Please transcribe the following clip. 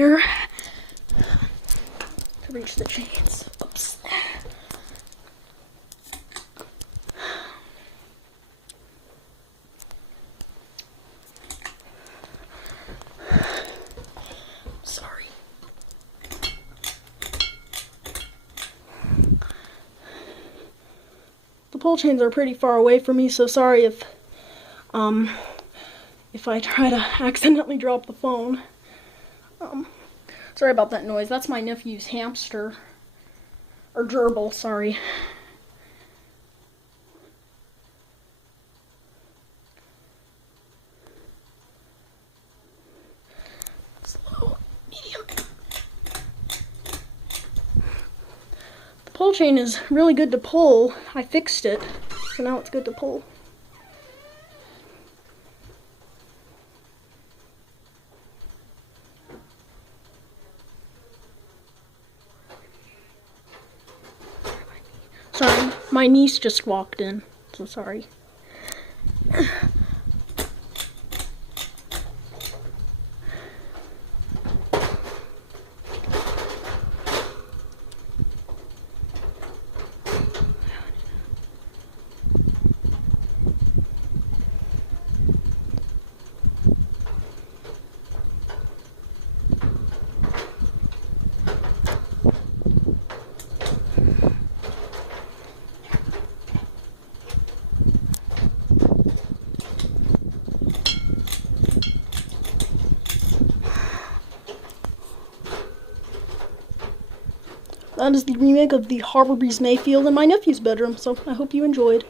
here to reach the chains. Oops. Sorry. The pull chains are pretty far away from me, so sorry if I try to accidentally drop the phone. Sorry about that noise. That's my nephew's hamster. Or gerbil, sorry. Slow, medium. The pull chain is really good to pull. I fixed it, so now it's good to pull. Sorry, my niece just walked in, so sorry. That is the remake of the Harbor Breeze Mayfield in my nephew's bedroom, so I hope you enjoyed.